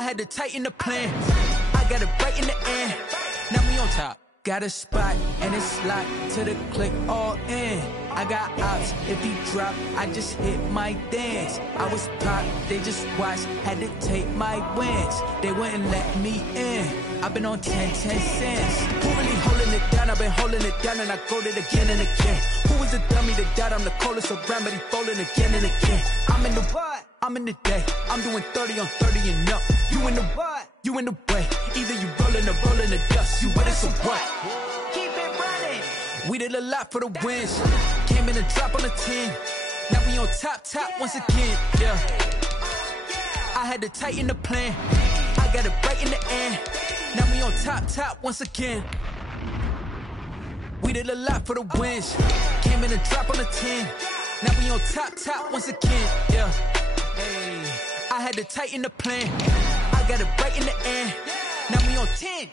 I had to tighten the plan. I got it right in the end. Now we on top. Got a spot and it's locked to the click all in. I got ops, if he drop, I just hit my dance. I was pop, they just watched, had to take my wins. They wouldn't let me in. I've been on 10 cents. Who really holding it down? I've been holding it down and I go it again and again. Who is the dummy that died? I'm the coldest around, but he folding again and again. I'm in the what? I'm in the day. I'm doing 30 on 30 and up. You in the what? You in the way. Either you rolling or rolling the dust. You with us or what? Keep it running. We did a lot for the wins. Came in and drop on the 10. Now we on top once again. Yeah. I had to tighten the plan. I got it right in the end. Now we on top once again. We did a lot for the wins. Came in and drop on the 10. Now we on top once again. Yeah. Hey. I had to tighten the plan. I got it right in the end. Now we on 10.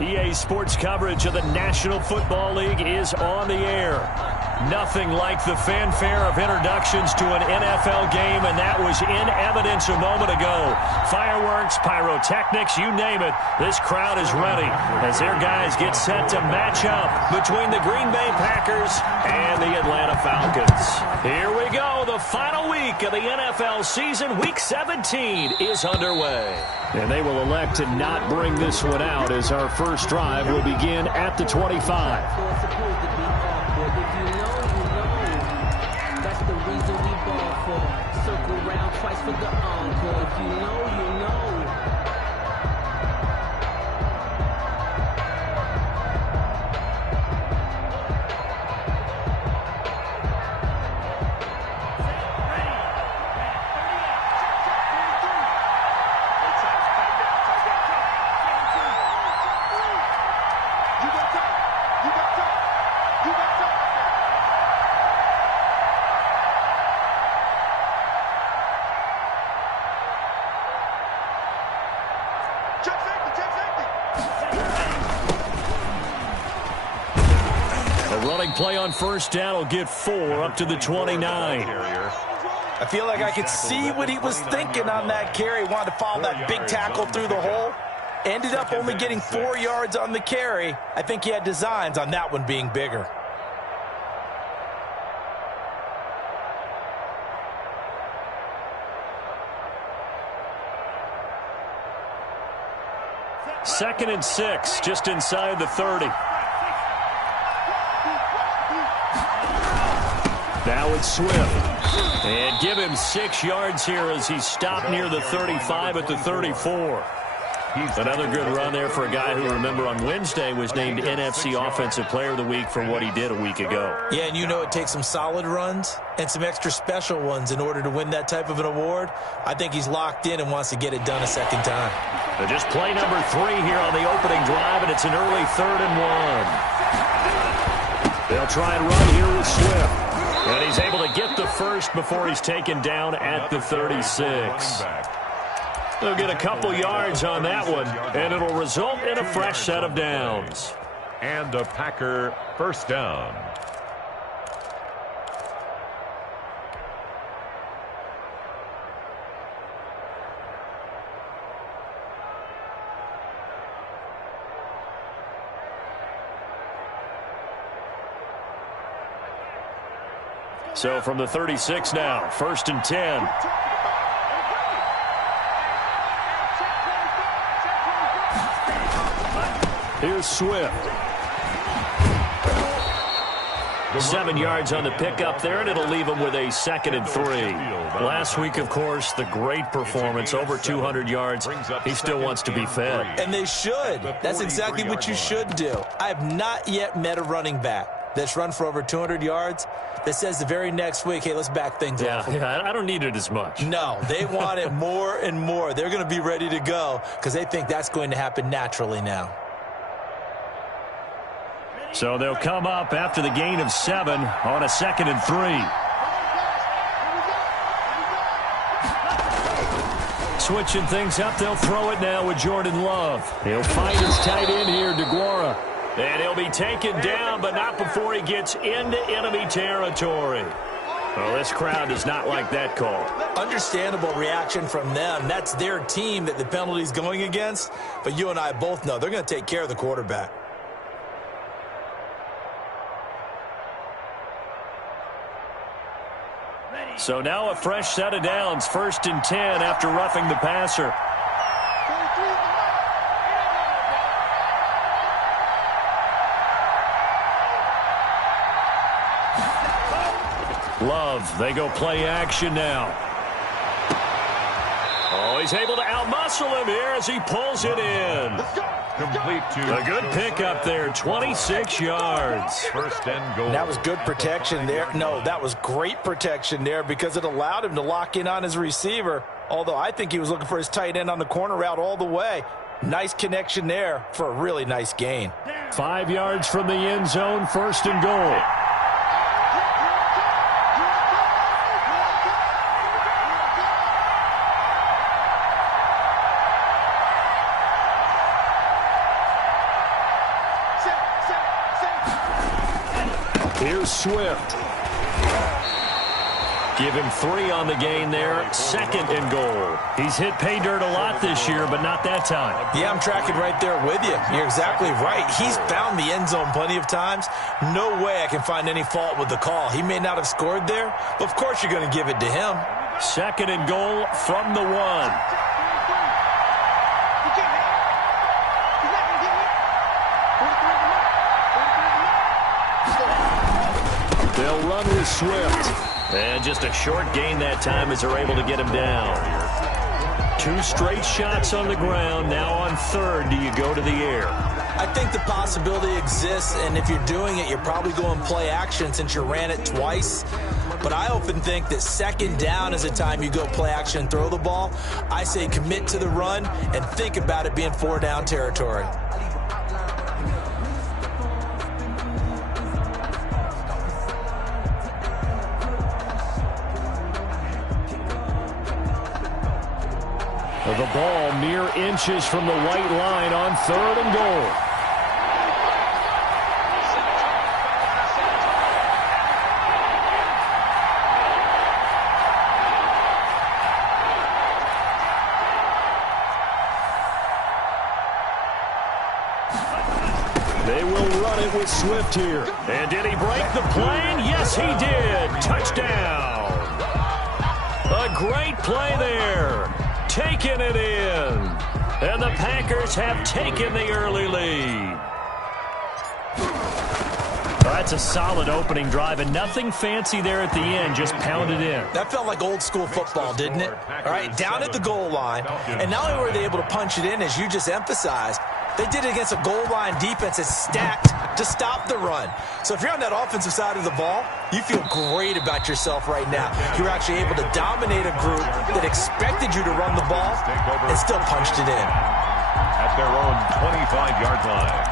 EA Sports coverage of the National Football League is on the air. Nothing like the fanfare of introductions to an NFL game, and that was in evidence a moment ago. Fireworks, pyrotechnics, you name it. This crowd is ready as their guys get set to match up between the Green Bay Packers and the Atlanta Falcons. Here we go. The final week of the NFL season, Week 17, is underway. And they will elect to not bring this one out as our first drive will begin at the 25. For the encore, if you know, you know. Play on first down will get 4 up to the 29. I feel like I could see what he was thinking on that carry. Wanted to follow that big tackle through the hole. Ended up only getting 4 yards on the carry. I think he had designs on that one being bigger. Second and 6, just inside the 30. Now it's Swift. And give him 6 yards here as he stopped near the 35 at the 34. Another good run there for a guy who, remember, on Wednesday was named NFC Offensive Player of the Week for what he did a week ago. Yeah, and you know it takes some solid runs and some extra special ones in order to win that type of an award. I think he's locked in and wants to get it done a second time. But just play number 3 here on the opening drive, and it's an early 3rd and 1. They'll try and run here with Swift. And he's able to get the first before he's taken down at the 36. They'll get a couple yards on that one, and it'll result in a fresh set of downs. And a Packer first down. So from the 36 now, 1st and 10. Here's Swift. 7 yards on the pickup there, and it'll leave him with a 2nd and 3. Last week, of course, the great performance, over 200 yards. He still wants to be fed. And they should. That's exactly what you should do. I have not yet met a running back that's run for over 200 yards that says the very next week, hey, let's back things up. Yeah, I don't need it as much. No, they want it more and more. They're going to be ready to go because they think that's going to happen naturally now. So they'll come up after the gain of 7 on a 2nd and 3. Switching things up, they'll throw it now with Jordan Love. He'll find his tight end here, DeGuara. And he'll be taken down, but not before he gets into enemy territory. Well, this crowd does not like that call. Understandable reaction from them. That's their team that the penalty's going against. But you and I both know they're going to take care of the quarterback. So now a fresh set of downs, 1st and 10 after roughing the passer. Love, they go play action now. Oh, he's able to outmuscle him here as he pulls it in. Complete to a good pickup there, 26 yards. 1st and goal. That was good protection there. No, that was great protection there because it allowed him to lock in on his receiver, although I think he was looking for his tight end on the corner route all the way. Nice connection there for a really nice gain. 5 yards from the end zone, 1st and goal. Here's Swift. Give him 3 on the gain there. 2nd and goal. He's hit pay dirt a lot this year, but not that time. Yeah, I'm tracking right there with you. You're exactly right. He's found the end zone plenty of times. No way I can find any fault with the call. He may not have scored there, but of course you're going to give it to him. 2nd and goal from the 1. They'll run with Swift. And just a short gain that time as they're able to get him down. 2 straight shots on the ground. Now on 3rd, do you go to the air? I think the possibility exists, and if you're doing it, you're probably going play action since you ran it twice. But I often think that 2nd down is the time you go play action and throw the ball. I say commit to the run and think about it being 4 down territory. The ball mere inches from the white line on 3rd and goal. They will run it with Swift here. And did he break the plane? Yes, he did. Touchdown. A great play there. Taking it in. And the Packers have taken the early lead. That's a solid opening drive, and nothing fancy there at the end, just pounded in. That felt like old school football, didn't it? All right, down at the goal line, and not only were they able to punch it in, as you just emphasized, they did it against a goal line defense that's stacked to stop the run. So if you're on that offensive side of the ball, you feel great about yourself right now. You're actually able to dominate a group that expected you to run the ball and still punched it in. At their own 25-yard line.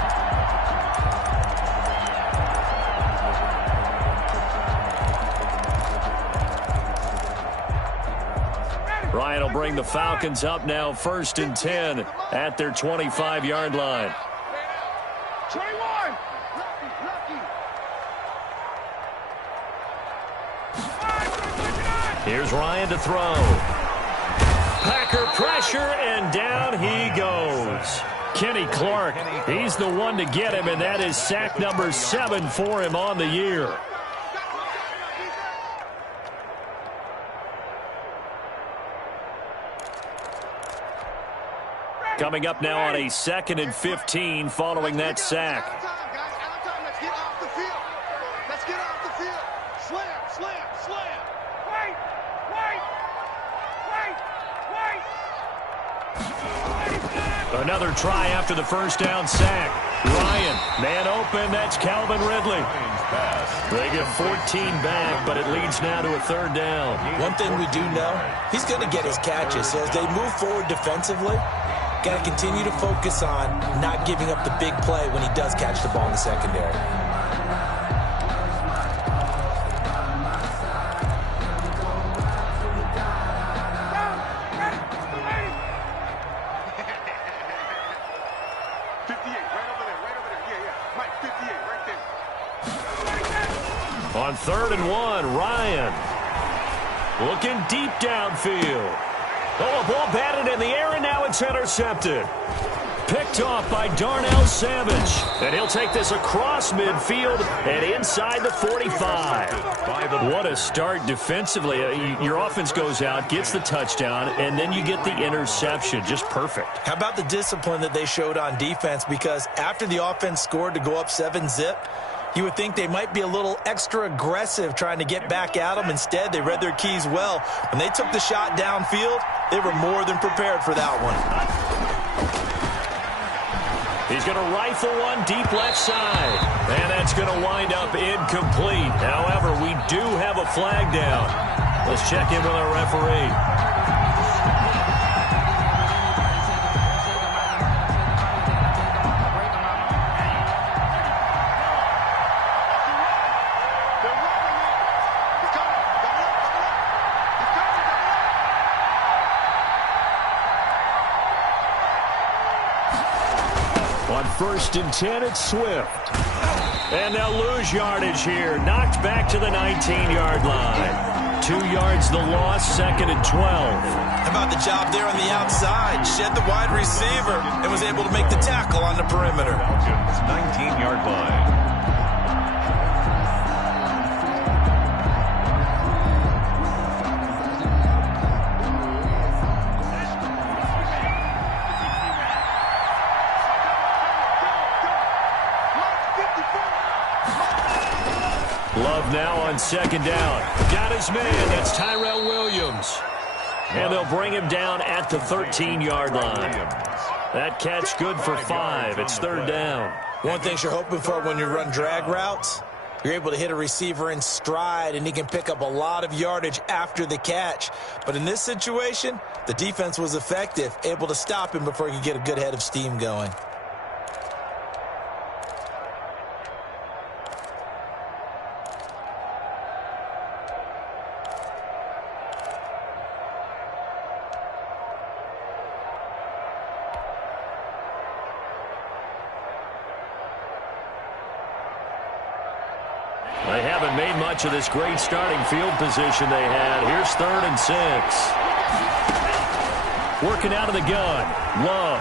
Ryan will bring the Falcons up now 1st and 10 at their 25-yard line. 21. Here's Ryan to throw. Packer pressure, and down he goes. Kenny Clark, he's the one to get him, and that is sack number 7 for him on the year. Coming up now on a 2nd and 15 following that sack. Out of time. Let's get off the field. Let's get off the field. Slam. Wait. Another try after the first down sack. Ryan, man open, that's Calvin Ridley. They get 14 back, but it leads now to a 3rd down. One thing we do know, he's going to get his catches. So as they move forward defensively, got to continue to focus on not giving up the big play when he does catch the ball in the secondary. On 3rd and 1, Ryan looking deep downfield. Oh, a ball batted in the air, and now it's intercepted. Picked off by Darnell Savage. And he'll take this across midfield and inside the 45. What a start defensively. Your offense goes out, gets the touchdown, and then you get the interception. Just perfect. How about the discipline that they showed on defense? Because after the offense scored to go up 7-zip, you would think they might be a little extra aggressive trying to get back at them. Instead, they read their keys well. When they took the shot downfield, they were more than prepared for that one. He's going to rifle one deep left side. And that's going to wind up incomplete. However, we do have a flag down. Let's check in with our referee. On 1st and 10, it's Swift. And they'll lose yardage here. Knocked back to the 19-yard line. 2 yards the loss, 2nd and 12. How about the job there on the outside? Shed the wide receiver and was able to make the tackle on the perimeter. Falcons, 19-yard line. Love now on 2nd down. Got his man. That's Tyrell Williams. And they'll bring him down at the 13-yard line. That catch good for 5. It's 3rd down. One thing you're hoping for when you run drag routes, you're able to hit a receiver in stride, and he can pick up a lot of yardage after the catch. But in this situation, the defense was effective, able to stop him before he could get a good head of steam going. They haven't made much of this great starting field position they had. Here's 3rd and 6. Working out of the gun. Love.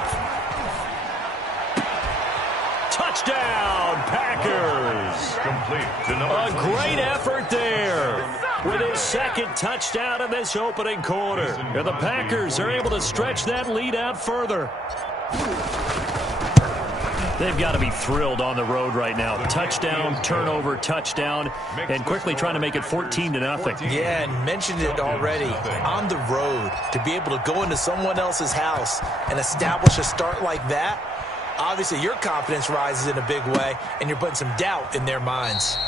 Touchdown, Packers. Complete. A great effort there with his 2nd touchdown in this opening quarter. And the Packers are able to stretch that lead out further. They've got to be thrilled on the road right now. Touchdown, turnover, touchdown, and quickly trying to make it 14-0. Yeah, and mentioned it already. On the road, to be able to go into someone else's house and establish a start like that, obviously your confidence rises in a big way, and you're putting some doubt in their minds.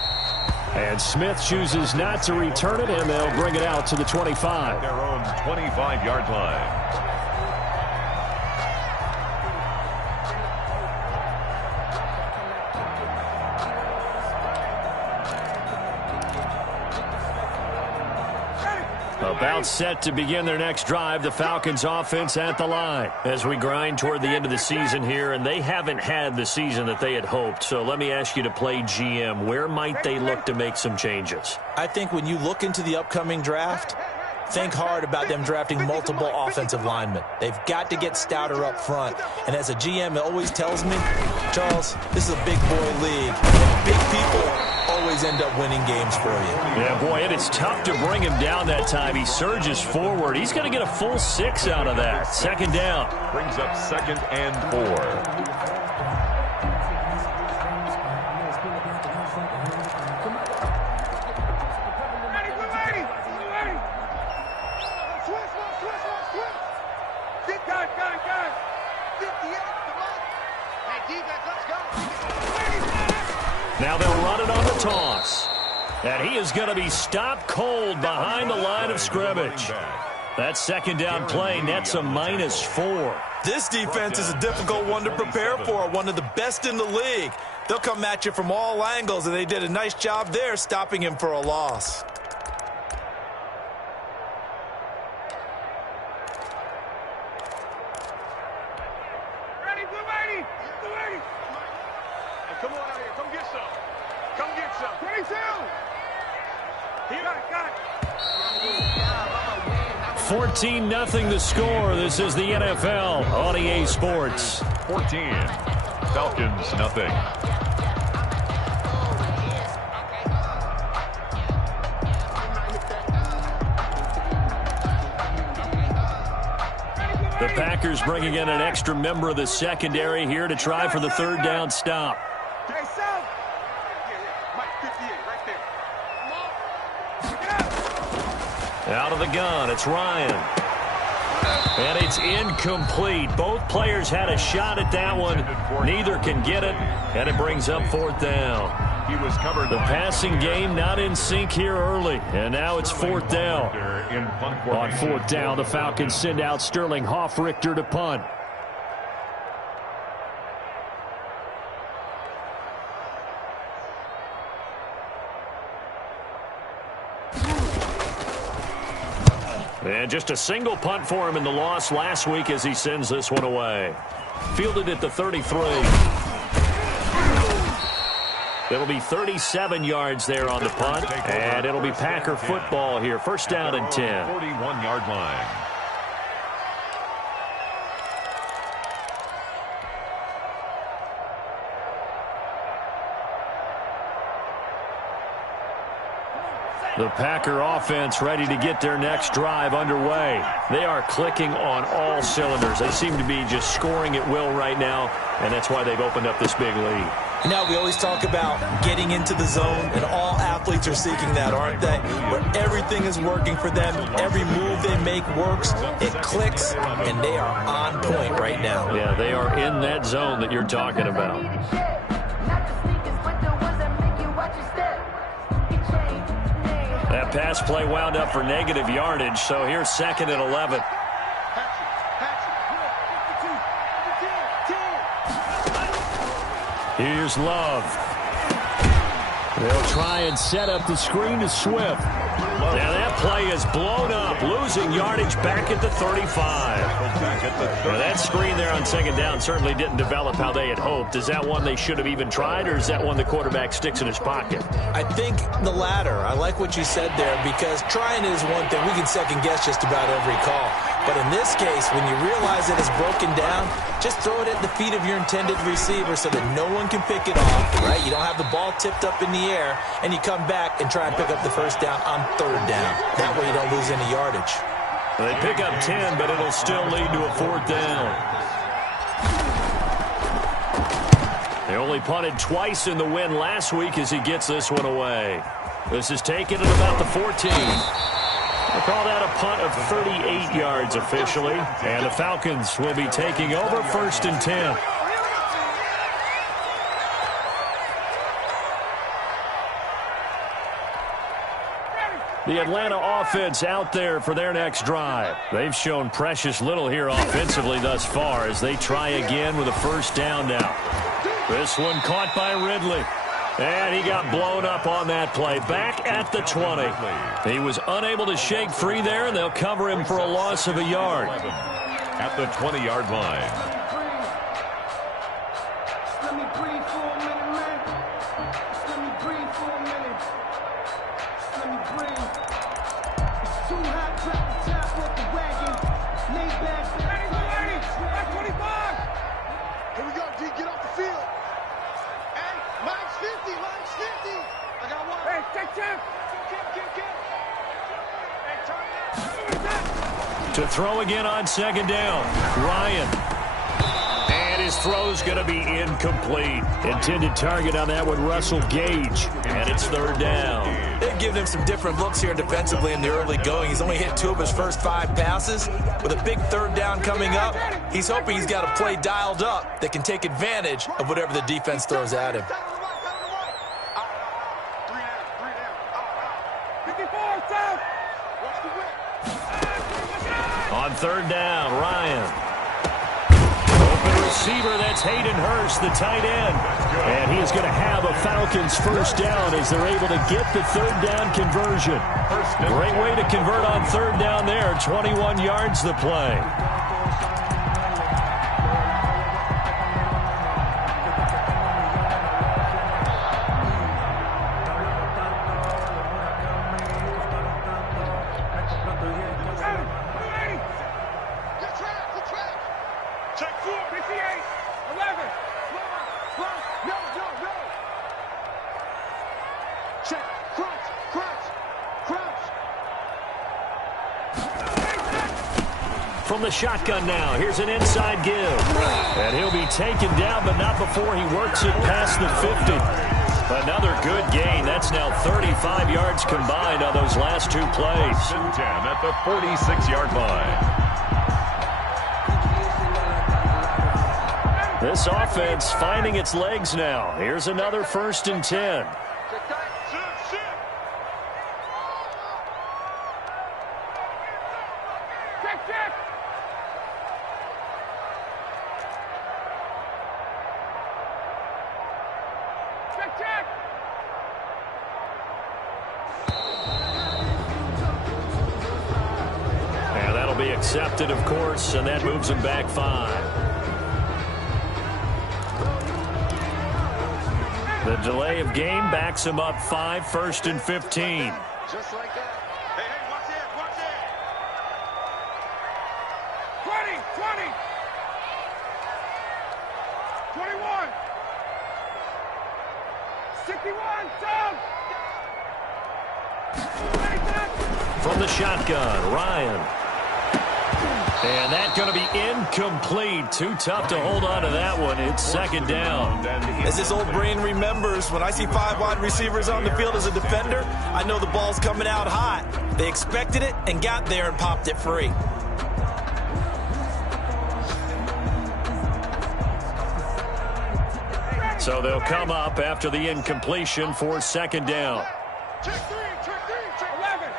And Smith chooses not to return it, and they'll bring it out to the 25. Their own 25-yard line. About set to begin their next drive, the Falcons offense at the line as we grind toward the end of the season here, and they haven't had the season that they had hoped. So let me ask you to play GM. Where might they look to make some changes? I think when you look into the upcoming draft, think hard about them drafting multiple offensive linemen. They've got to get stouter up front. And as a GM, it always tells me, Charles, this is a big boy league. And big people always always end up winning games for you. Yeah, boy, it is tough to bring him down that time. He surges forward. He's going to get a full 6 out of that. Second down. Brings up 2nd and 4. Now they'll run it on the toss. And he is going to be stopped cold behind the line of scrimmage. That second down play nets a -4. This defense is a difficult one to prepare for, one of the best in the league. They'll come at you from all angles, and they did a nice job there stopping him for a loss. Come on out here. Come get some. Come get some. 22. Got it. 14-0 the score. This is the NFL on EA Sports. 14. Falcons, nothing. The Packers bringing in an extra member of the secondary here to try for the third down stop. Out of the gun, it's Ryan. And it's incomplete. Both players had a shot at that one. Neither can get it, and it brings up 4th down. He was covered. The passing game not in sync here early, and now it's 4th down. On 4th down, the Falcons send out Sterling Hoffrichter to punt. And just a single punt for him in the loss last week as he sends this one away. Fielded at the 33. It'll be 37 yards there on the punt, and it'll be Packer football here. First down and 10. 41-yard line. The Packer offense ready to get their next drive underway. They are clicking on all cylinders. They seem to be just scoring at will right now, and that's why they've opened up this big lead. Now, we always talk about getting into the zone, and all athletes are seeking that, aren't they? Where everything is working for them, every move they make works, it clicks, and they are on point right now. Yeah, they are in that zone that you're talking about. That pass play wound up for negative yardage, so here's 2nd and 11. Here's Love. They'll try and set up the screen to Swift. Now that play is blown up, losing yardage back at the 35. Now that screen there on 2nd down certainly didn't develop how they had hoped. Is that one they should have even tried, or is that one the quarterback sticks in his pocket? I think the latter. I like what you said there, because trying is one thing. We can second-guess just about every call. But in this case, when you realize it is broken down, just throw it at the feet of your intended receiver so that no one can pick it off, right? You don't have the ball tipped up in the air, and you come back and try and pick up the first down on 3rd down. That way you don't lose any yardage. They pick up 10, but it'll still lead to a 4th down. They only punted twice in the win last week as he gets this one away. This is taken at about the 14. We'll call that a punt of 38 yards officially. And the Falcons will be taking over 1st and 10. The Atlanta offense out there for their next drive. They've shown precious little here offensively thus far as they try again with a first down now. This one caught by Ridley. And he got blown up on that play. Back at the 20. He was unable to shake free there, and they'll cover him for a loss of a yard. At the 20-yard line. Here we go, D. Get off the field. Hey, mine's 50. Mine's 50. I got To throw again on second down. Ryan. And his throw's going to be incomplete. Intended target on that one, Russell Gage. And it's third down. They've given him some different looks here defensively in the early going. He's only hit 2 of his first 5 passes. With a big third down coming up, he's hoping he's got a play dialed up that can take advantage of whatever the defense throws at him. On third down, Ryan. Open receiver, that's Hayden Hurst, the tight end. And he is going to have a Falcons first down as they're able to get the third down conversion. Great way to convert on third down there. 21 yards the play. From the shotgun now, here's an inside give. And he'll be taken down, but not before he works it past the 50. Another good gain. That's now 35 yards combined on those last 2 plays. 10 at the 46-yard line. This offense finding its legs now. Here's another 1st and 10. And that'll be accepted, of course, and that moves him back 5. The delay of game backs him up 5, 1st and 15. Just like that. Hey, watch it, watch it. 20, 21. 61, Tom. From the shotgun, Ryan. And that's going to be incomplete. Too tough to hold on to that one. It's second down. As his old brain remembers, when I see 5 wide receivers on the field as a defender, I know the ball's coming out hot. They expected it and got there and popped it free. So they'll come up after the incompletion for second down. Check 3, 11.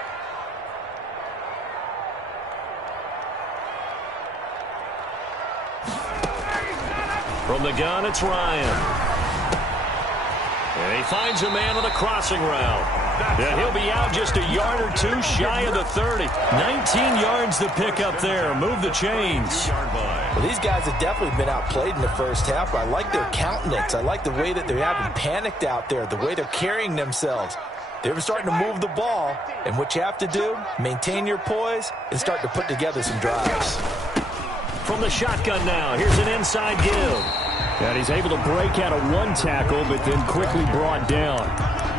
From the gun, it's Ryan. And he finds a man on the crossing route. And he'll be out just a yard or 2 shy of the 30. 19 yards to pick up there. Move the chains. Well, these guys have definitely been outplayed in the first half. I like their countenance. I like the way that they haven't panicked out there, the way they're carrying themselves. They're starting to move the ball, and what you have to do, maintain your poise and start to put together some drives. From the shotgun now, here's an inside give. And he's able to break out of 1 tackle, but then quickly brought down.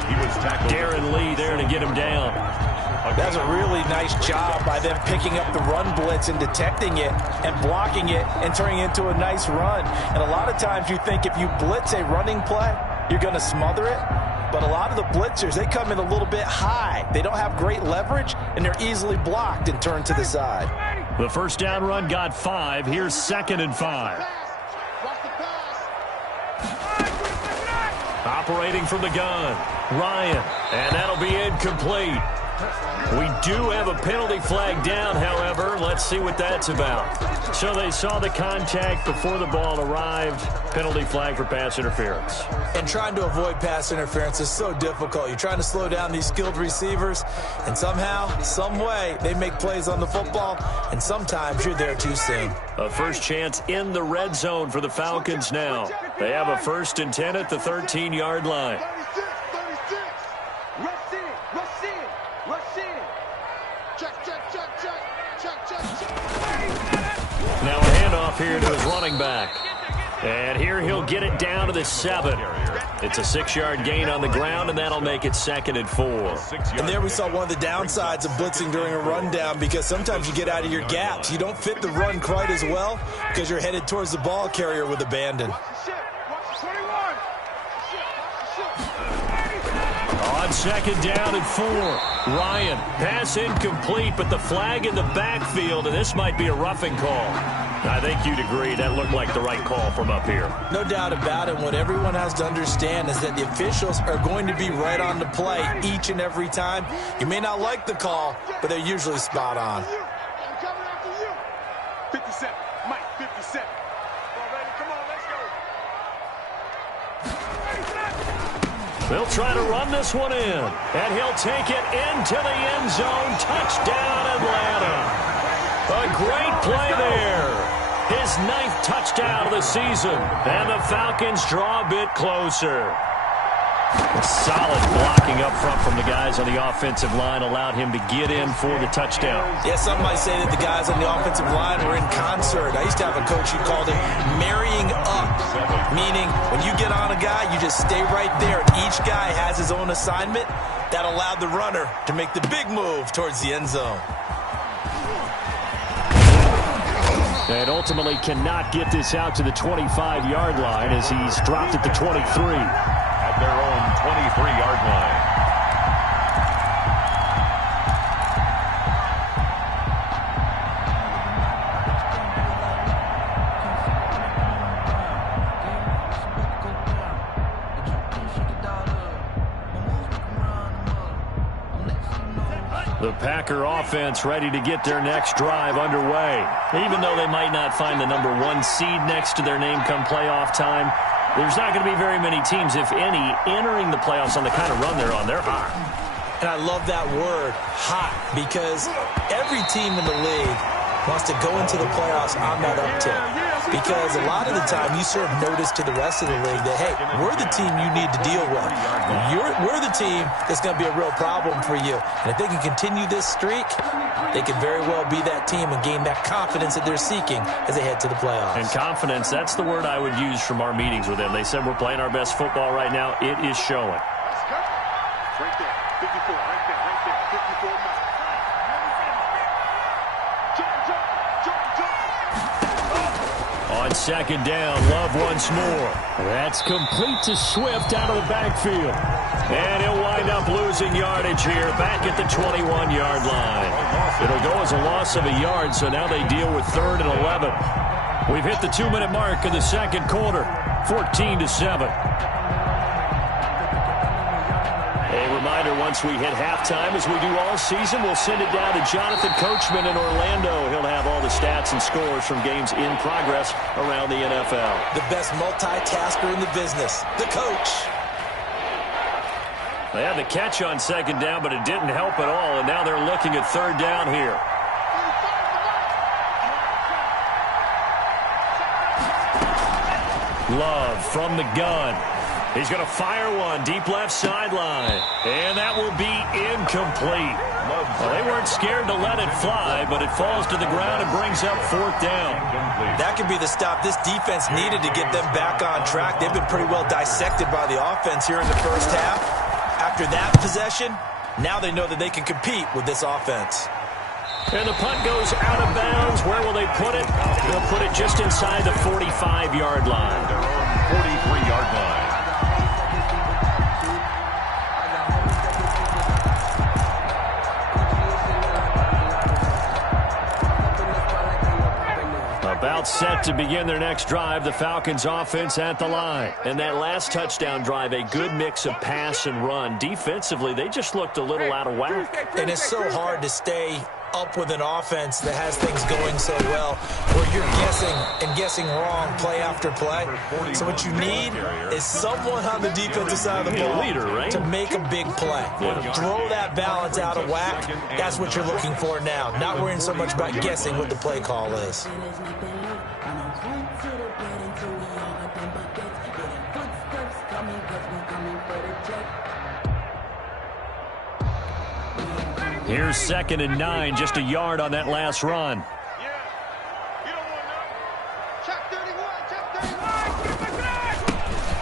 He was tackled. Darren Lee there to get him down. That's a really nice job by them picking up the run blitz and detecting it and blocking it and turning it into a nice run. And a lot of times you think if you blitz a running play, you're going to smother it. But a lot of the blitzers, they come in a little bit high. They don't have great leverage, and they're easily blocked and turned to the side. The first down run got 5. Here's 2nd and 5. Operating from the gun, Ryan. And that'll be incomplete. We do have a penalty flag down, however. Let's see what that's about. So they saw the contact before the ball arrived. Penalty flag for pass interference. And trying to avoid pass interference is so difficult. You're trying to slow down these skilled receivers, and somehow, some way, they make plays on the football, and sometimes you're there too soon. A first chance in the red zone for the Falcons now. They have a 1st and 10 at the 13-yard line. 36. Rush in. Check. Now a handoff here to his running back. And here he'll get it down to the 7. It's a 6-yard gain on the ground, and that'll make it 2nd and 4. And there we saw one of the downsides of blitzing during a rundown, because sometimes you get out of your gaps. You don't fit the run quite as well because you're headed towards the ball carrier with abandon. On 2nd down and 4, Ryan, pass incomplete, but the flag in the backfield, and this might be a roughing call. I think you'd agree that looked like the right call from up here. No doubt about it. What everyone has to understand is that the officials are going to be right on the play each and every time. You may not like the call, but they're usually spot on. 57, Mike, 57. Come on, let's go. They'll try to run this one in, and he'll take it into the end zone. Touchdown, Atlanta. A great play there. His 9th touchdown of the season, and the Falcons draw a bit closer. Solid blocking up front from the guys on the offensive line allowed him to get in for the touchdown. Yeah, some might say that the guys on the offensive line were in concert. I used to have a coach who called it marrying up, meaning when you get on a guy, you just stay right there. Each guy has his own assignment. That allowed the runner to make the big move towards the end zone. And ultimately cannot get this out to the 25-yard line as he's dropped at the 23. At their own 23-yard line. The Packer offense ready to get their next drive underway. Even though they might not find the number 1 seed next to their name come playoff time, there's not going to be very many teams, if any, entering the playoffs on the kind of run they're on. They're hot. And I love that word, hot, because every team in the league wants to go into the playoffs on that uptick. Because a lot of the time you serve notice to the rest of the league that, hey, we're the team you need to deal with. We're the team that's going to be a real problem for you. And if they can continue this streak, they could very well be that team and gain that confidence that they're seeking as they head to the playoffs. And confidence, that's the word I would use from our meetings with them. They said we're playing our best football right now. It is showing. Right there, 54, right there, 54 miles. On 2nd down, Love once more. That's complete to Swift out of the backfield. And he'll wind up losing yardage here back at the 21-yard line. It'll go as a loss of a yard, so now they deal with 3rd and 11. We've hit the 2-minute mark in the 2nd quarter, 14-7. A reminder, once we hit halftime, as we do all season, we'll send it down to Jonathan Coachman in Orlando. He'll have all the stats and scores from games in progress around the NFL. The best multitasker in the business, the coach. They had the catch on 2nd down, but it didn't help at all, and now they're looking at 3rd down here. Love from the gun. He's going to fire one deep left sideline, and that will be incomplete. Well, they weren't scared to let it fly, but it falls to the ground and brings up 4th down. That could be the stop this defense needed to get them back on track. They've been pretty well dissected by the offense here in the first half. After that possession, now they know that they can compete with this offense. And the punt goes out of bounds. Where will they put it? They'll put it just inside the 45-yard line. Their own 43-yard line. About set to begin their next drive, the Falcons offense at the line. And that last touchdown drive, a good mix of pass and run. Defensively, they just looked a little out of whack. And it's so hard to stay up with an offense that has things going so well, where you're guessing wrong play after play. So what you need is someone on the defensive side of the ball to make a big play. Throw that balance out of whack. That's what you're looking for now. Not worrying so much about guessing what the play call is. Here's 2nd and 9, just a yard on that last run.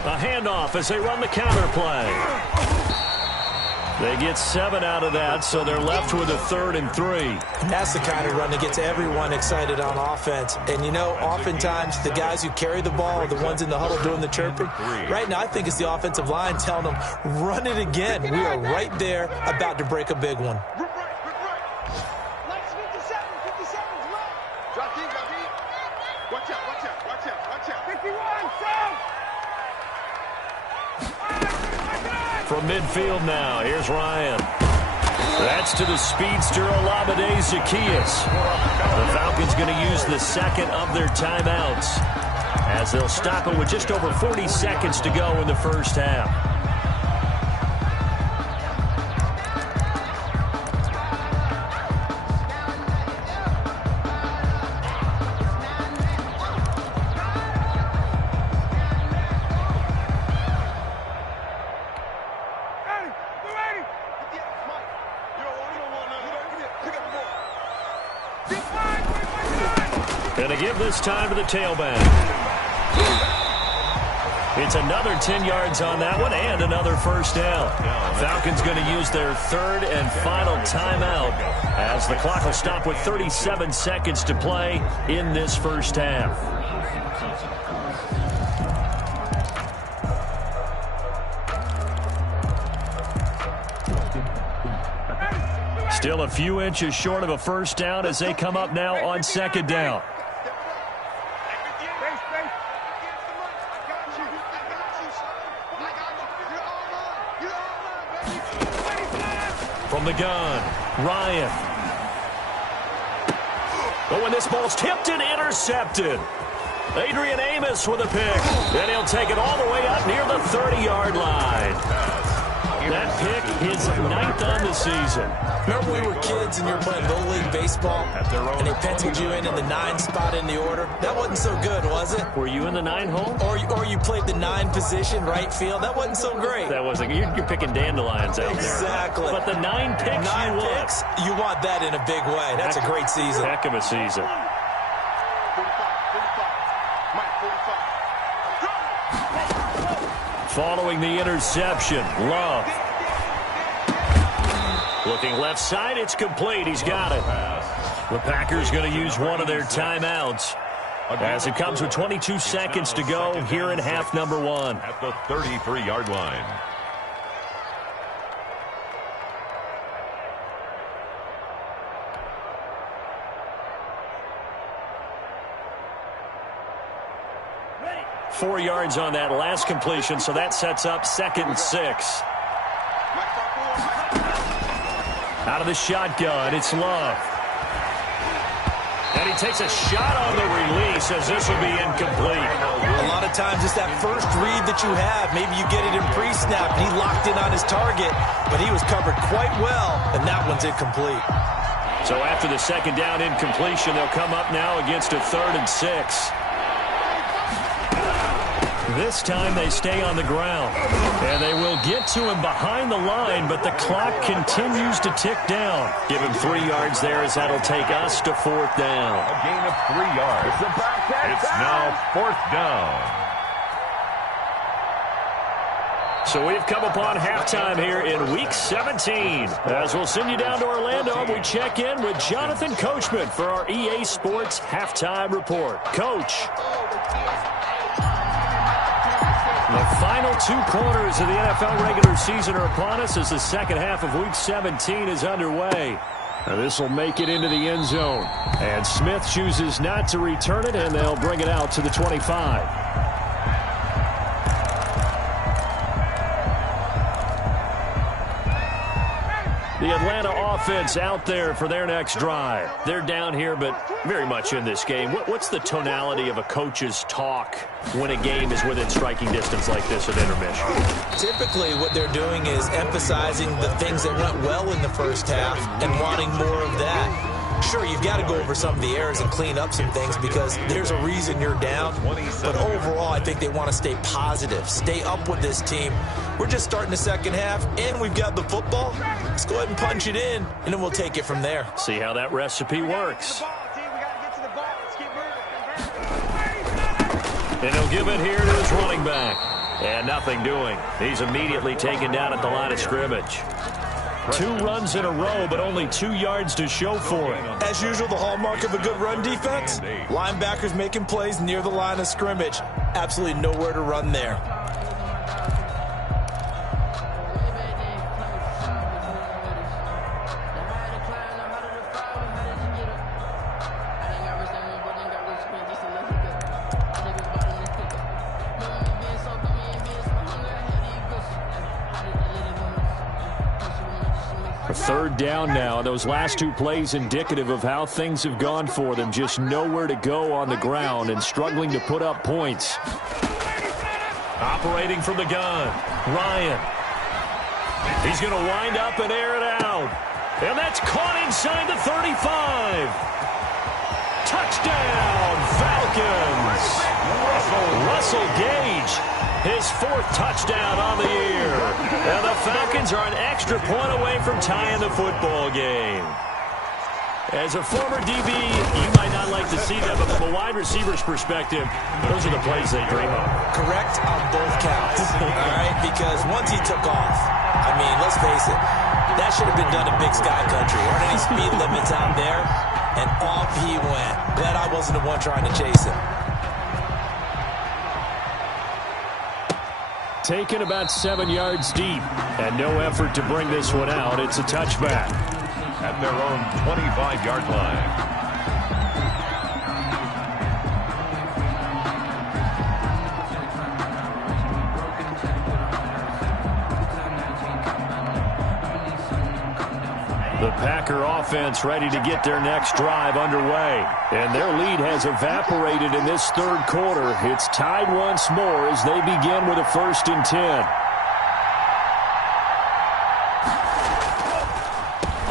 A handoff as they run the counter play. They get 7 out of that, so they're left with a 3rd and 3. And that's the kind of run that gets everyone excited on offense. And, you know, oftentimes the guys who carry the ball are the ones in the huddle doing the chirping. Right now, I think it's the offensive line telling them, run it again. We are right there about to break a big one. From midfield now, here's Ryan. That's to the speedster Olamide Zaccheaus. The Falcons going to use the second of their timeouts as they'll stop it with just over 40 seconds to go in the first half. Going to give this time to the tailback. It's another 10 yards on that one and another first down. Falcons going to use their 3rd and final timeout as the clock will stop with 37 seconds to play in this first half. Still a few inches short of a first down as they come up now on 2nd down. From the gun, Ryan. Oh, and this ball's tipped and intercepted. Adrian Amos with a pick. And he'll take it all the way up near the 30-yard line. That pick is 9th on the season. Remember we were kids and you were playing Little League Baseball and they penciled you in the 9 spot in the order? That wasn't so good, was it? Were you in the 9 hole? Or you played the 9 position, right field? That wasn't so great. That wasn't. You're picking dandelions out there. Exactly. But the 9 picks 9 picks, you want that in a big way. That's a great season. Heck of a season. Following the interception, Love. Looking left side, it's complete. He's got it. The Packers going to use one of their timeouts as it comes with 22 seconds to go here in half number 1. At the 33-yard line. Ready. 4 yards on that last completion, so that sets up 2nd and 6. Out of the shotgun, it's Love. And he takes a shot on the release as this will be incomplete. A lot of times it's that first read that you have. Maybe you get it in pre-snap. He locked in on his target, but he was covered quite well, and that one's incomplete. So after the 2nd down incompletion, they'll come up now against a 3rd and 6. This time they stay on the ground. And they will get to him behind the line, but the clock continues to tick down. Give him 3 yards there as that'll take us to 4th down. A gain of 3 yards. It's now 4th down. So we've come upon halftime here in Week 17. As we'll send you down to Orlando, we check in with Jonathan Coachman for our EA Sports Halftime Report. Coach. The final 2 quarters of the NFL regular season are upon us as the second half of Week 17 is underway. This will make it into the end zone. And Smith chooses not to return it, and they'll bring it out to the 25. The Atlanta offense out there for their next drive. They're down here, but very much in this game. What's the tonality of a coach's talk when a game is within striking distance like this at intermission? Typically, what they're doing is emphasizing the things that went well in the first half and wanting more of that. Sure, you've got to go over some of the errors and clean up some things because there's a reason you're down. But overall, I think they want to stay positive, stay up with this team. We're just starting the second half, and we've got the football. Let's go ahead and punch it in, and then we'll take it from there. See how that recipe works. And he'll give it here to his running back. And nothing doing. He's immediately taken down at the line of scrimmage. 2 runs in a row, but only 2 yards to show for it. As usual, the hallmark of a good run defense, linebackers making plays near the line of scrimmage. Absolutely nowhere to run there. Third down now. Those last 2 plays indicative of how things have gone for them. Just nowhere to go on the ground and struggling to put up points. Operating from the gun, Ryan. He's going to wind up and air it out. And that's caught inside the 35. Touchdown, Falcons. Russell Gage, his 4th touchdown on the year. And the Falcons are an extra point away from tying the football game. As a former DB, you might not like to see that, but from a wide receiver's perspective, those are the plays they dream of. Correct on both counts, all right? Because once he took off, I mean, let's face it, that should have been done in Big Sky Country. Aren't any speed limits out there? And off he went. Glad I wasn't the one trying to chase him. Taken about 7 yards deep, and no effort to bring this one out. It's a touchback. At their own 25-yard line. The Packer offense ready to get their next drive underway. And their lead has evaporated in this 3rd quarter. It's tied once more as they begin with a 1st and 10.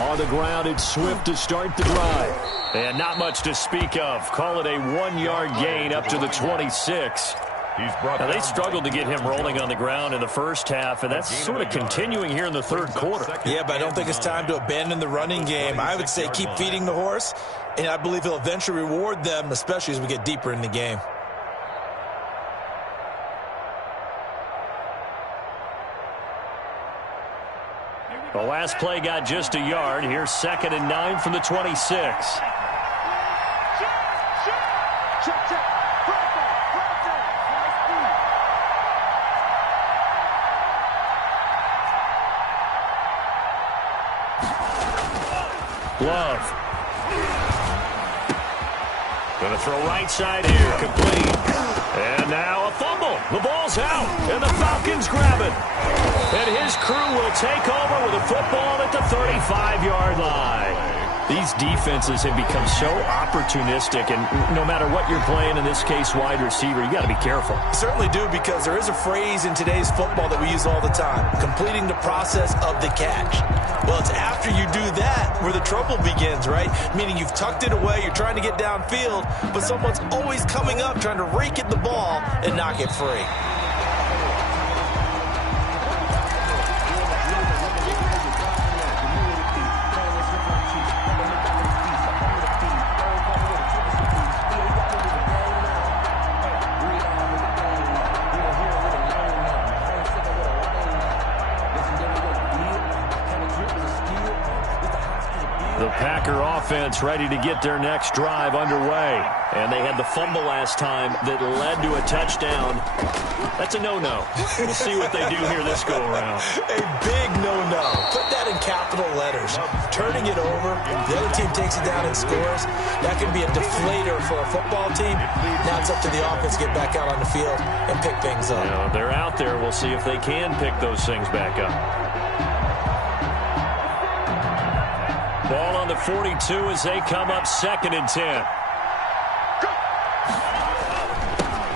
On the ground, it's Swift to start the drive. And not much to speak of. Call it a 1-yard gain up to the 26. Now, they struggled to get him rolling on the ground in the first half, and that's sort of continuing here in the 3rd quarter. Yeah, but I don't think it's time to abandon the running game. I would say keep feeding the horse, and I believe he'll eventually reward them, especially as we get deeper in the game. The last play got just a yard. Here's 2nd and 9 from the 26. Love. Going to throw right side here. Complete. And now a fumble. The ball's out. And the Falcons grab it. And his crew will take over with a football at the 35-yard line. These defenses have become so opportunistic, and no matter what you're playing, in this case wide receiver, you got to be careful. Certainly do, because there is a phrase in today's football that we use all the time, completing the process of the catch. Well, it's after you do that where the trouble begins, right? Meaning you've tucked it away, you're trying to get downfield, but someone's always coming up trying to rake at the ball and knock it free. Packer offense ready to get their next drive underway. And they had the fumble last time that led to a touchdown. That's a no-no. We'll see what they do here this go-around. A big no-no. Put that in capital letters. Turning it over, the other team takes it down and scores. That can be a deflator for a football team. Now it's up to the offense to get back out on the field and pick things up. You know, they're out there. We'll see if they can pick those things back up. Ball on the 42 as they come up 2nd and 10.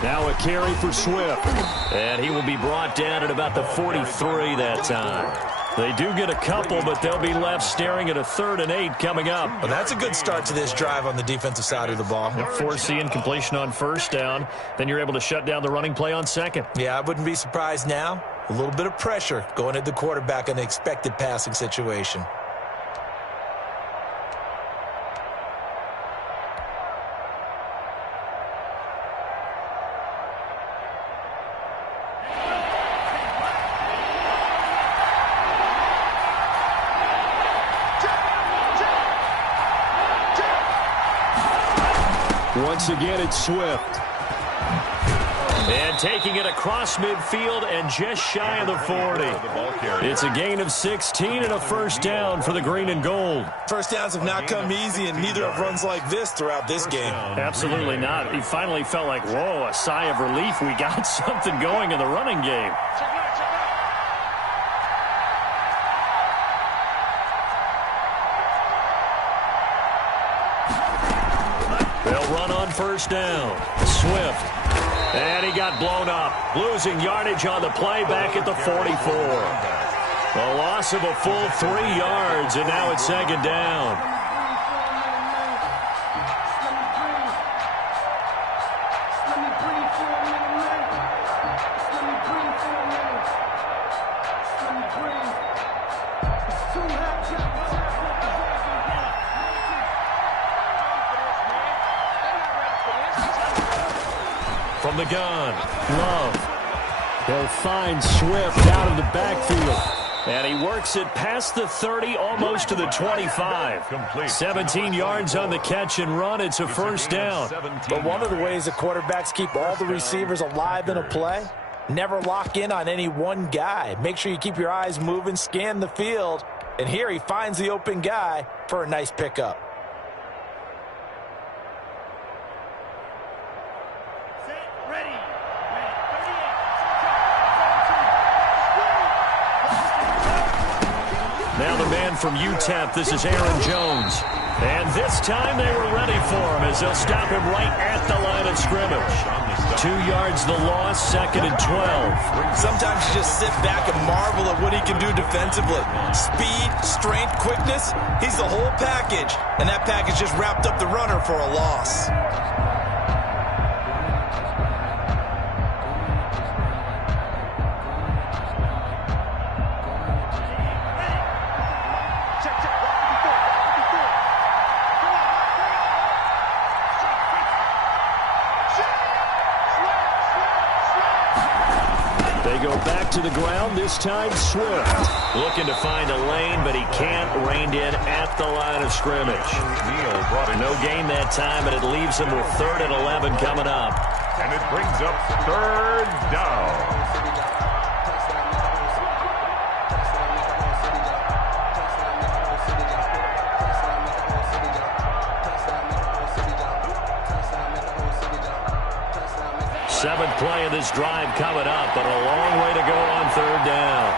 Now a carry for Swift. And he will be brought down at about the 43 that time. They do get a couple, but they'll be left staring at a 3rd and 8 coming up. Well, that's a good start to this drive on the defensive side of the ball. Force the incompletion on 1st down. Then you're able to shut down the running play on 2nd. Yeah, I wouldn't be surprised now. A little bit of pressure going at the quarterback in the expected passing situation. Once again, it's Swift. And taking it across midfield and just shy of the 40. It's a gain of 16 and a first down for the green and gold. First downs have not come easy, and neither have runs like this throughout this game. Absolutely not. He finally felt like, whoa, a sigh of relief. We got something going in the running game. They'll run on first down. Swift. And he got blown up. Losing yardage on the play back at the 44. A loss of a full 3 yards, and now it's second down. From the gun, Love. They'll find Swift out of the backfield. And he works it past the 30, almost to the 25. 17 yards on the catch and run. It's a first down. But one of the ways the quarterbacks keep all the receivers alive in a play, never lock in on any one guy. Make sure you keep your eyes moving, scan the field. And here he finds the open guy for a nice pickup. Now the man from UTEP, this is Aaron Jones. And this time they were ready for him as they'll stop him right at the line of scrimmage. 2 yards the loss, second and 12. Sometimes you just sit back and marvel at what he can do defensively. Speed, strength, quickness, he's the whole package. And that package just wrapped up the runner for a loss. They go back to the ground, this time Swift. Looking to find a lane, but he can't. Reined in at the line of scrimmage. No gain that time, and it leaves him with 3rd and 11 coming up. And it brings up 3rd down. Seventh play of this drive coming up, but a long way to go on 3rd down.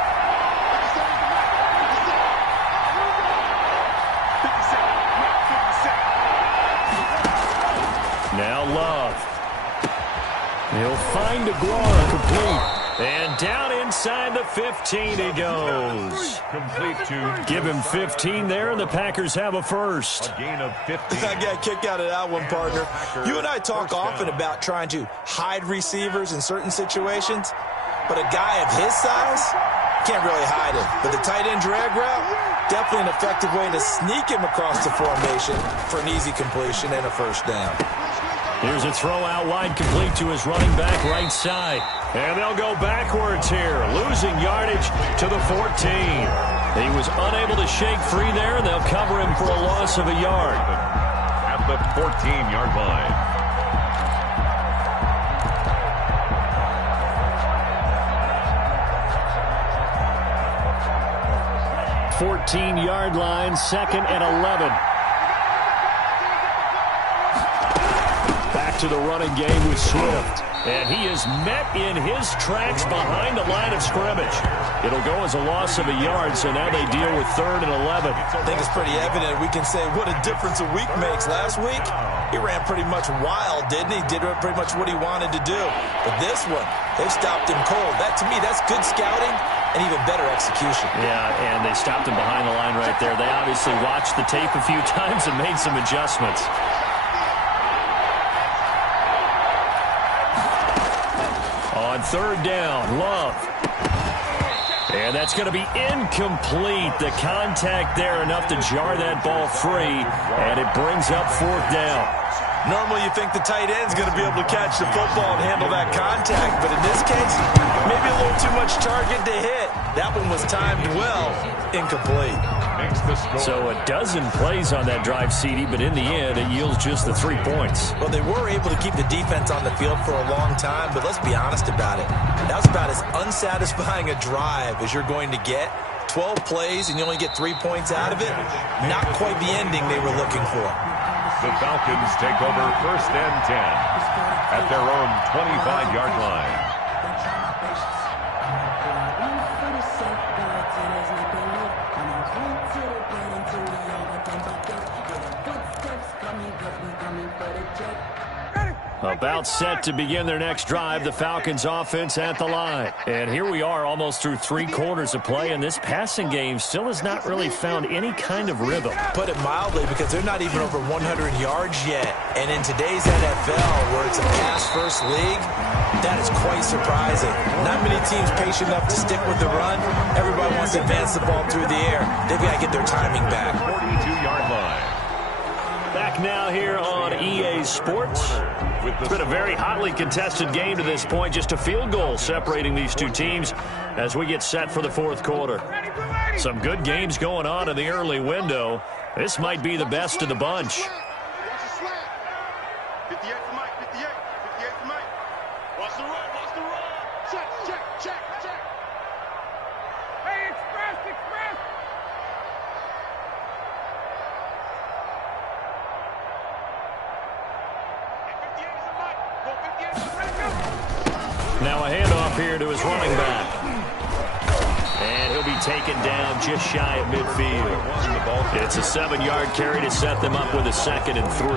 Now Love. He'll find Aguara complete. And down inside the 15 he goes. Complete to. Give him 15 there, and the Packers have a first. A gain of 15. I got a kick out of that one, partner. You and I talk often about trying to hide receivers in certain situations, but a guy of his size can't really hide him. But the tight end drag route, definitely an effective way to sneak him across the formation for an easy completion and a first down. Here's a throw out wide, complete to his running back right side. And they'll go backwards here, losing yardage to the 14. He was unable to shake free there, and they'll cover him for a loss of a yard. At the 14-yard line. 14-yard line, 2nd and 11. Back to the running game with Swift. And he is met in his tracks behind the line of scrimmage. It'll go as a loss of a yard, so now they deal with 3rd and 11. I think it's pretty evident. We can say what a difference a week makes. Last week, he ran pretty much wild, didn't he? Did pretty much what he wanted to do. But this one, they've stopped him cold. That, to me, that's good scouting and even better execution. Yeah, and they stopped him behind the line right there. They obviously watched the tape a few times and made some adjustments. On 3rd down, Love. And that's going to be incomplete. The contact there enough to jar that ball free, and it brings up 4th down. Normally you think the tight end's going to be able to catch the football and handle that contact, but in this case, maybe a little too much target to hit. That one was timed well, incomplete. So a dozen plays on that drive, CD, but in the end, it yields just the 3 points. Well, they were able to keep the defense on the field for a long time, but let's be honest about it. That was about as unsatisfying a drive as you're going to get. 12 plays and you only get 3 points out of it. Not quite the ending they were looking for. The Falcons take over 1st and 10 at their own 25-yard line. About set to begin their next drive, the Falcons offense at the line. And here we are almost through 3 quarters of play, and this passing game still has not really found any kind of rhythm. Put it mildly, because they're not even over 100 yards yet. And in today's NFL, where it's a pass-first league, that is quite surprising. Not many teams patient enough to stick with the run. Everybody wants to advance the ball through the air. They've got to get their timing back. 42-yard line. Back now here on EA Sports. It's been a very hotly contested game to this point. Just a field goal separating these two teams as we get set for the 4th quarter. Some good games going on in the early window. This might be the best of the bunch. 58 for Mike, 58 for Mike. Watch the run, watch the run. Check. Hey, express. 58 is a Mike. Go 58 is a Mike. Now a handoff here to his running back. And he'll be taken down just shy of midfield. It's a 7-yard carry to set them up with a 2nd and 3.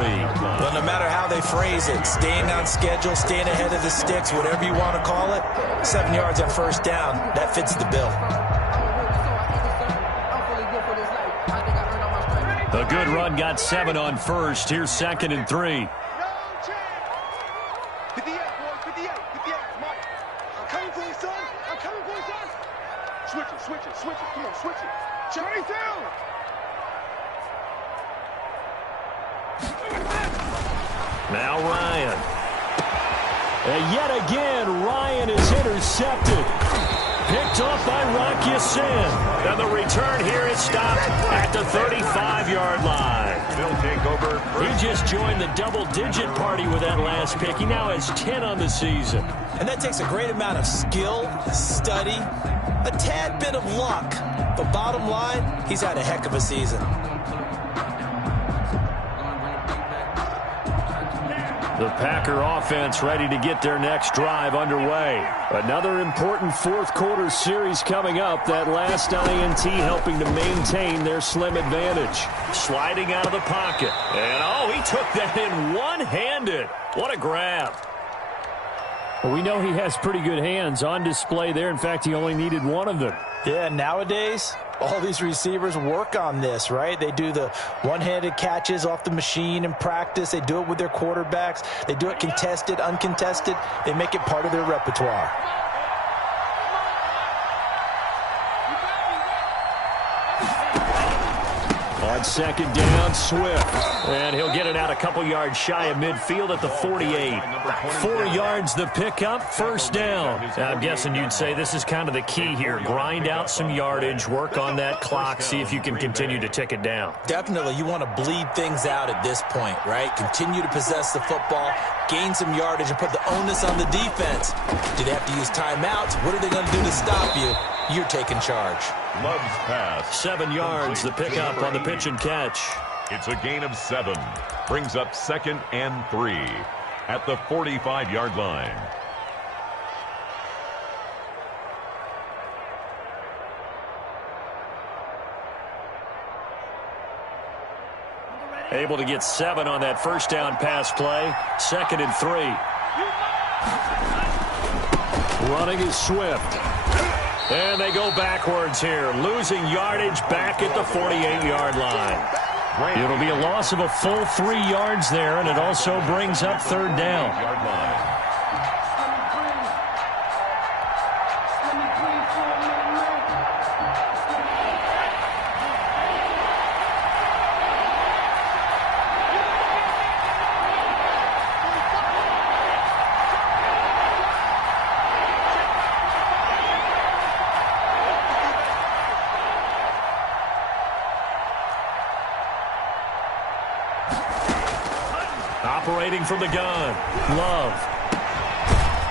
Well, no matter how they phrase it, staying on schedule, staying ahead of the sticks, whatever you want to call it, 7 yards on 1st down, that fits the bill. A good run got 7 on 1st. Here's 2nd and 3. No chance. 58, boys, 58, Mike. I'm coming for you, son. Switch it. Come on, switch it. Check it down. Now Ryan. And yet again, Ryan is intercepted. Picked off by Rock Ya-Sin. And the return here is stopped at the 35-yard line. They'll take over. He just joined the double-digit party with that last pick. He now has 10 on the season. And that takes a great amount of skill, study, a tad bit of luck. But bottom line, he's had a heck of a season. The Packer offense ready to get their next drive underway. Another important 4th quarter series coming up. That last INT helping to maintain their slim advantage. Sliding out of the pocket. And, he took that in one-handed. What a grab. Well, we know he has pretty good hands on display there. In fact, he only needed one of them. Yeah, nowadays, all these receivers work on this, right? They do the one-handed catches off the machine in practice. They do it with their quarterbacks. They do it contested, uncontested. They make it part of their repertoire. On 2nd down, Swift. And he'll get it out a couple yards shy of midfield at the 48. 4 yards the pickup, 1st down. I'm guessing you'd say this is kind of the key here. Grind out some yardage, work on that clock, see if you can continue to tick it down. Definitely, you want to bleed things out at this point, right? Continue to possess the football, gain some yardage, and put the onus on the defense. Do they have to use timeouts? What are they going to do to stop you? You're taking charge. Love's pass. 7 yards, the pickup on the pitch and catch. It's a gain of 7. Brings up 2nd and 3 at the 45-yard line. Able to get 7 on that 1st down pass play. 2nd and 3. Running is Swift. And they go backwards here, losing yardage back at the 48-yard line. It'll be a loss of a full 3 yards there, and it also brings up 3rd down. Operating from the gun. Love.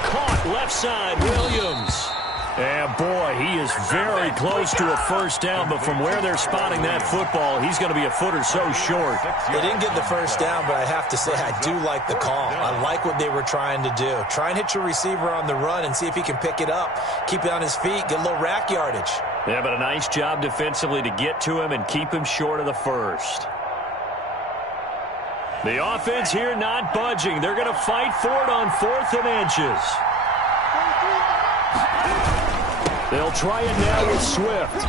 Caught left side. Williams. And, boy, he is very close to a first down, but from where they're spotting that football, he's going to be a foot or so short. They didn't get the first down, but I have to say I do like the call. I like what they were trying to do. Try and hit your receiver on the run and see if he can pick it up. Keep it on his feet, get a little rack yardage. Yeah, but a nice job defensively to get to him and keep him short of the first. The offense here not budging. They're going to fight for it on 4th and inches. They'll try it now with Swift.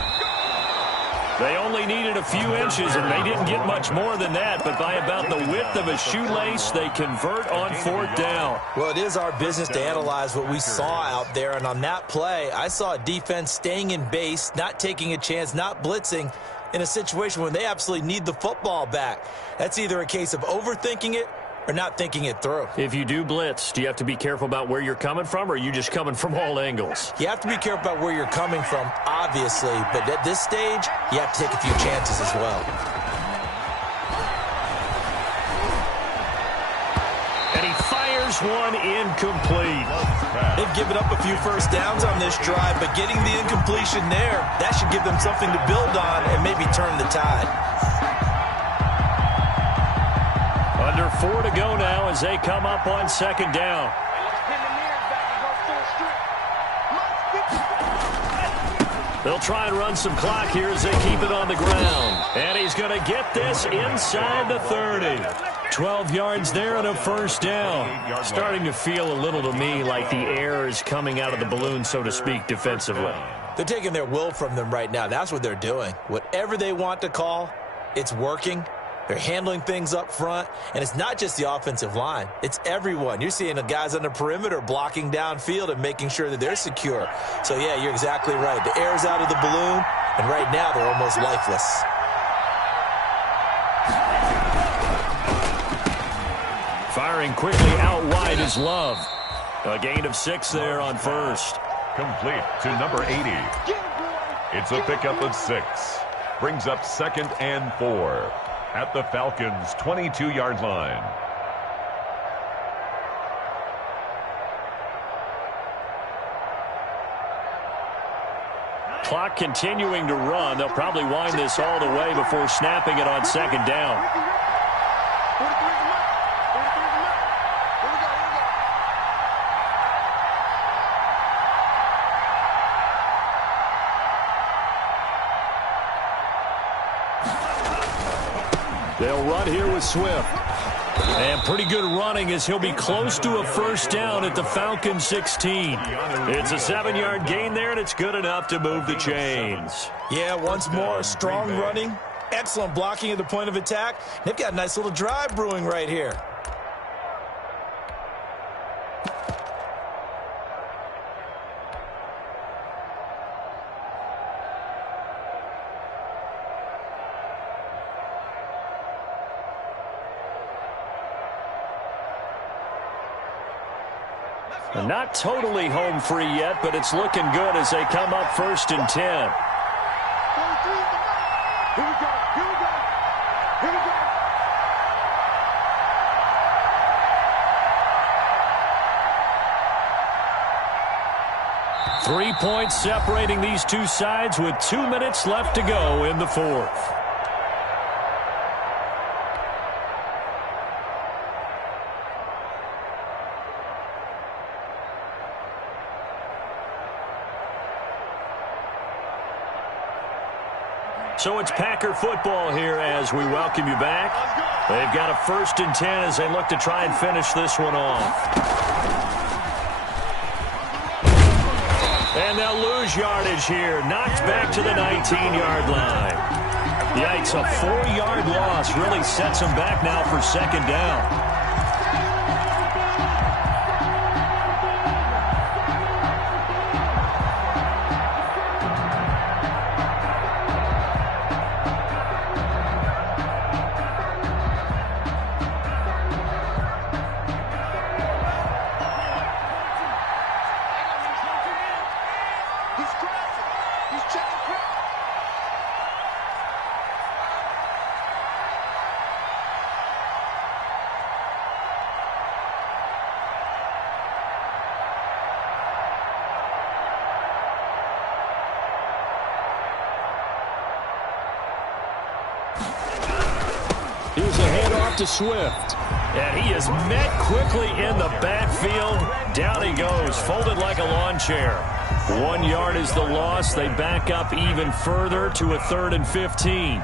They only needed a few inches, and they didn't get much more than that, but by about the width of a shoelace, they convert on 4th down. Well, it is our business to analyze what we saw out there, and on that play, I saw a defense staying in base, not taking a chance, not blitzing in a situation when they absolutely need the football back. That's either a case of overthinking it or not thinking it through. If you do blitz, do you have to be careful about where you're coming from, or are you just coming from all angles? You have to be careful about where you're coming from, obviously, but at this stage, you have to take a few chances as well. And he fires one incomplete. They've given up a few first downs on this drive, but getting the incompletion there, that should give them something to build on and maybe turn the tide. Under 4 to go now as they come up on 2nd down. They'll try and run some clock here as they keep it on the ground. And he's going to get this inside the 30. 12 yards there and a first down. Starting to feel a little to me like the air is coming out of the balloon, so to speak, defensively. They're taking their will from them right now. That's what they're doing. Whatever they want to call, it's working. They're handling things up front, and it's not just the offensive line. It's everyone. You're seeing the guys on the perimeter blocking downfield and making sure that they're secure. So, yeah, you're exactly right. The air's out of the balloon, and right now they're almost lifeless. Firing quickly out wide is Love. A gain of 6 there on first. Complete to number 80. It's a pickup of 6. Brings up 2nd and 4. At the Falcons' 22-yard line. Clock continuing to run. They'll probably wind this all the way before snapping it on 2nd down. They'll run here with Swift. And pretty good running as he'll be close to a first down at the Falcons 16. It's a 7-yard gain there, and it's good enough to move the chains. Yeah, once more, strong running, excellent blocking at the point of attack. They've got a nice little drive brewing right here. Not totally home free yet, but it's looking good as they come up 1st and 10. Here we go. Here we go. Here we go. 3 points separating these two sides with 2 minutes left to go in the 4th. So it's Packer football here as we welcome you back. They've got a 1st and 10 as they look to try and finish this one off. And they'll lose yardage here. Knocked back to the 19-yard line. Yikes, a 4-yard loss really sets them back now for 2nd down. off to Swift. And he is met quickly in the backfield. Down he goes, folded like a lawn chair. 1 yard is the loss. They back up even further to a 3rd and 15.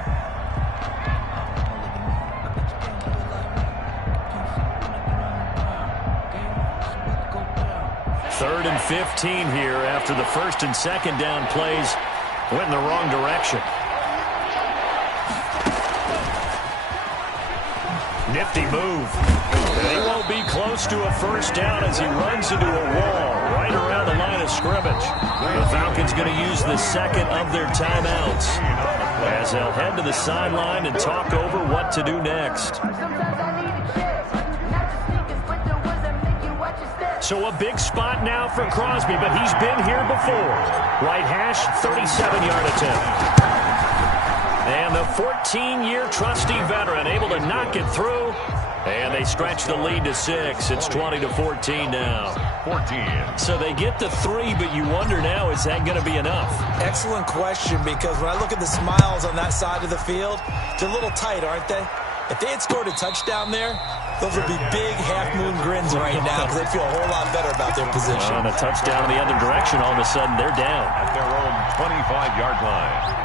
Third and 15 here after the 1st and 2nd down plays went in the wrong direction. Nifty move. And he won't be close to a 1st down as he runs into a wall right around the line of scrimmage. The Falcons going to use the 2nd of their timeouts as they'll head to the sideline and talk over what to do next. So a big spot now for Crosby, but he's been here before. Right hash, 37-yard attempt. And the 14-year trusty veteran able to knock it through. And they stretch the lead to 6. It's 20-14 now. 14. So they get to 3, but you wonder now, is that going to be enough? Excellent question, because when I look at the smiles on that side of the field, they're a little tight, aren't they? If they had scored a touchdown there, those would be big half-moon grins right now because they'd feel a whole lot better about their position. On a touchdown in the other direction, all of a sudden they're down. At their own 25-yard line.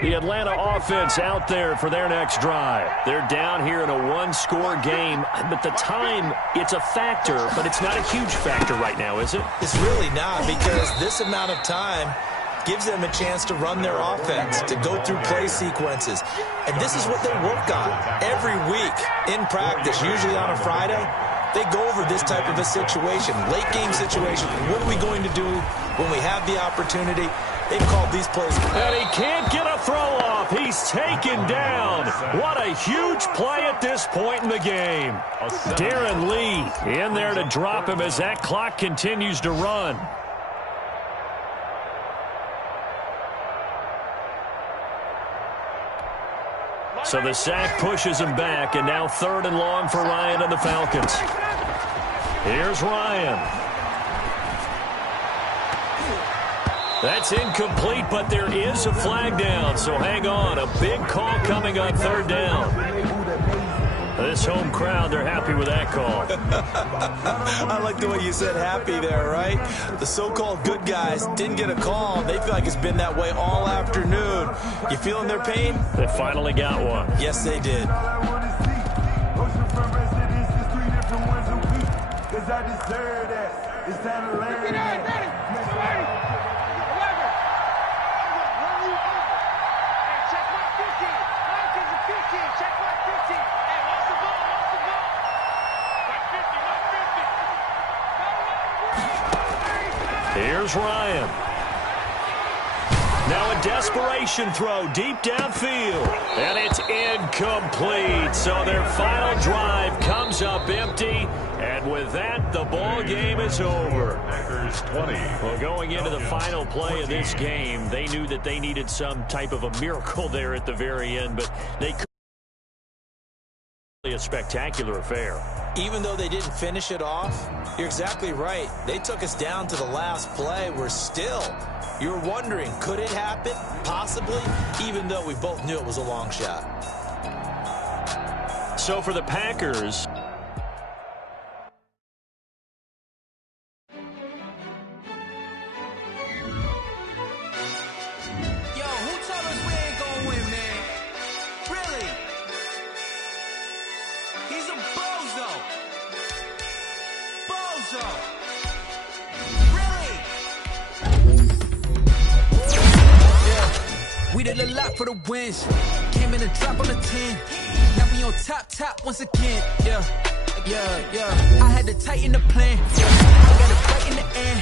The Atlanta offense out there for their next drive. They're down here in a 1-score game, but the time, it's a factor, but it's not a huge factor right now, is it? It's really not, because this amount of time gives them a chance to run their offense, to go through play sequences. And this is what they work on every week in practice, usually on a Friday. They go over this type of a situation, late game situation. What are we going to do when we have the opportunity? They've called these plays. And he can't get a throw off. He's taken down. What a huge play at this point in the game. Darren Lee in there to drop him as that clock continues to run. So the sack pushes him back, and now 3rd and long for Ryan and the Falcons. Here's Ryan. That's incomplete, but there is a flag down, so hang on. A big call coming on 3rd down. This home crowd, they're happy with that call. I like the way you said happy there, right? The so-called good guys didn't get a call. They feel like it's been that way all afternoon. You feeling their pain? They finally got one. Yes, they did. Here's Ryan. Now a desperation throw deep downfield. And it's incomplete. So their final drive comes up empty. And with that, the ball game is over. Packers 20. Well, going into the final play of this game, they knew that they needed some type of a miracle there at the very end, but they could be a spectacular affair. Even though they didn't finish it off, you're exactly right. They took us down to the last play. We're still, you're wondering, could it happen? Possibly, even though we both knew it was a long shot. So for the Packers, we did a lot for the wins. Came in a drop on the 10. Now we on top once again. Yeah. I had to tighten the plan. I got it right in the end.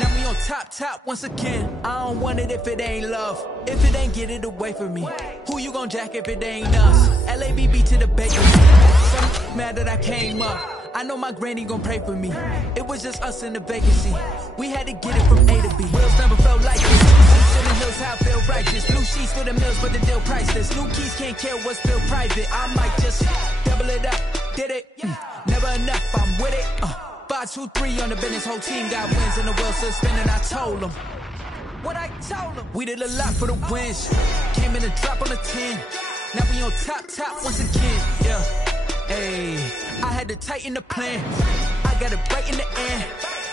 Now we on top once again. I don't want it if it ain't love. If it ain't, get it away from me. Who you gon' jack if it ain't us? LABB to the bakery. Some mad that I came up. I know my granny gon' pray for me. It was just us in the vacancy. We had to get it from A to B. Wheels never felt like this. in the hills, how I feel righteous. Blue sheets for the mills, but the deal priceless. New keys can't kill what's still private. I might just double it up, did it. Never enough, I'm with it. 5, 2, 3 on the business, whole team got wins and the wheels still spinning. I told them what I told them. We did a lot for the wins. Came in and drop on the 10. Now we on top once again. Yeah, hey, I had to tighten the plan. I got it right in the end.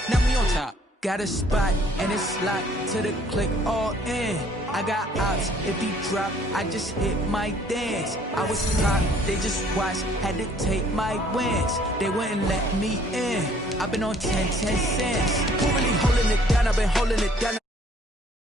Now we on top. Got a spot and it's locked to the click all in. I got ops, if he drop, I just hit my dance. I was top, they just watched, had to take my wins. They wouldn't let me in. I've been on 10 cents. Who really holding it down? I've been holding it down.